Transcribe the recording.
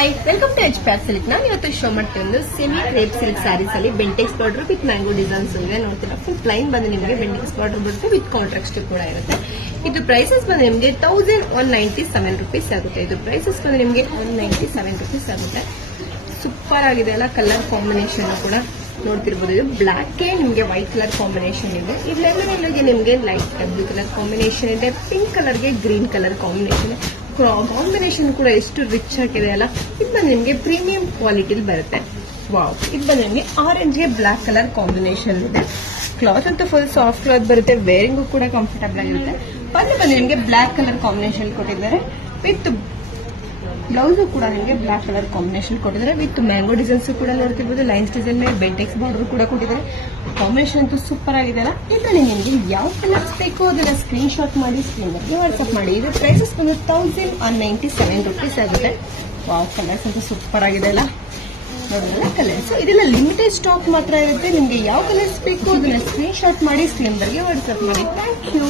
Hi, welcome to H Pyar silk. ನಾನು ಇವತ್ತು show ಮಾಡ್ತೀನಿ ಒಂದು ಸೆಮಿ ಕ್ರೇಪ್ ಸಿಲ್ಕ್ ಸ್ಯಾರೀಸ್ ಅಲ್ಲಿ Bentex border with mango designs ಇದೆ. ನೋಡ್ತೀರಾ, ಫುಲ್ ಪ್ಲೈನ್ ಬಂದು ನಿಮಗೆ ಬೆಂಟೆಕ್ಸ್ ಬಾರ್ಡರ್ ಬರುತ್ತೆ ವಿತ್ ಕಾಂಟ್ರಾಕ್ಟ್ ಕೂಡ ಇರುತ್ತೆ. ಇದು ಪ್ರೈಸಸ್ ಬಂದು ನಿಮಗೆ 1197 rupees ಆಗುತ್ತೆ. ಇದು ಪ್ರೈಸಸ್ ಬಂದು ನಿಮಗೆ 197 rupees ಆಗುತ್ತೆ. ಸೂಪರ್ ಆಗಿದೆ ಅಲ್ಲ, ಕಲರ್ ಕಾಂಬಿನೇಷನ್ ಕೂಡ ನೋಡ್ತಿರ್ಬೋದು. ಇದು ಬ್ಲಾಕ್ ನಿಮಗೆ ವೈಟ್ ಕಲರ್ ಕಾಂಬಿನೇಷನ್ ಇದೆ. ಇದೆಲ್ಲಗೆ ನಿಮಗೆ ಲೈಟ್ ಬ್ಲೂ ಕಲರ್ ಕಾಂಬಿನೇಷನ್ ಇದೆ. ಪಿಂಕ್ ಕಲರ್ಗೆ ಗ್ರೀನ್ ಕಲರ್ ಕಾಂಬಿನೇಷನ್ ಕೂಡ ಎಷ್ಟು ರಿಚ್ ಆಗಿದೆ ಅಲ್ಲ. ಇದು ಬಂದು ನಿಮಗೆ ಪ್ರೀಮಿಯಂ ಕ್ವಾಲಿಟಿಲಿ ಬರುತ್ತೆ. ವಾವ್, ಇದು ಬಂದು ನಿಮಗೆ ಆರೆಂಜ್ಗೆ ಬ್ಲಾಕ್ ಕಲರ್ ಕಾಂಬಿನೇಷನ್ ಇದೆ. ಕ್ಲಾತ್ ಅಂತೂ ಫುಲ್ ಸಾಫ್ಟ್ ಕ್ಲಾತ್ ಬರುತ್ತೆ. ವೇರಿಂಗು ಕೂಡ ಕಂಫರ್ಟಬಲ್ ಆಗಿರುತ್ತೆ. ಪಲ್ಲು ಬಂದು ನಿಮಗೆ ಬ್ಲಾಕ್ ಕಲರ್ ಕಾಂಬಿನೇಷನ್ ಕೊಟ್ಟಿದ್ದಾರೆ. ವಿತ್ ಬ್ಲೌಸ್ ಕೂಡ ನಿಮಗೆ ಬ್ಲಾಕ್ ಕಲರ್ ಕಾಂಬಿನೇಷನ್ ಕೊಟ್ಟಿದ್ದಾರೆ. ವಿತ್ ಮ್ಯಾಂಗೋ ಡಿಸೈನ್ಸ್ ಕೂಡ ನೋಡ್ತಿರ್ಬೋದು. ಲೈನ್ಸ್ ಡಿಸೈನ್ ಮೇಲೆ ಬೆಂಟೆಕ್ಸ್ ಬಾರ್ಡರ್ ಕೂಡ ಕೊಟ್ಟಿದ್ದಾರೆ. ಕಾಂಬಿನೇಷನ್ ಅಂತೂ ಸೂಪರ್ ಆಗಿದೆ ಅಲ್ಲ. ಇದರಲ್ಲಿ ನಿಮಗೆ ಯಾವ ಕಲರ್ಸ್ ಬೇಕೋ ಅದನ್ನ ಸ್ಕ್ರೀನ್ ಶಾಟ್ ಮಾಡಿ ಸ್ಕ್ರೀನ್ಗೆ ವಾಟ್ಸ್ಆಪ್ ಮಾಡಿ. ಇದು ಪ್ರೈಸಸ್ ಬಂದು 1197 rupees ಆಗುತ್ತೆ. ವಾವ್, ಕಲರ್ಸ್ ಅಂತೂ ಸೂಪರ್ ಆಗಿದೆ ಅಲ್ಲ. ನೋಡೋಣ ಕಲರ್ಸ್, ಇದೆಲ್ಲ ಲಿಮಿಟೆಡ್ ಸ್ಟಾಕ್ ಮಾತ್ರ ಇರುತ್ತೆ. ನಿಮಗೆ ಯಾವ ಕಲರ್ಸ್ ಬೇಕೋ ಅದನ್ನ ಸ್ಕ್ರೀನ್ ಶಾಟ್ ಮಾಡಿ ಸ್ಕ್ರೀನ್ಗೆ ವಾಟ್ಸ್ಆಪ್ ಮಾಡಿ. Thank you.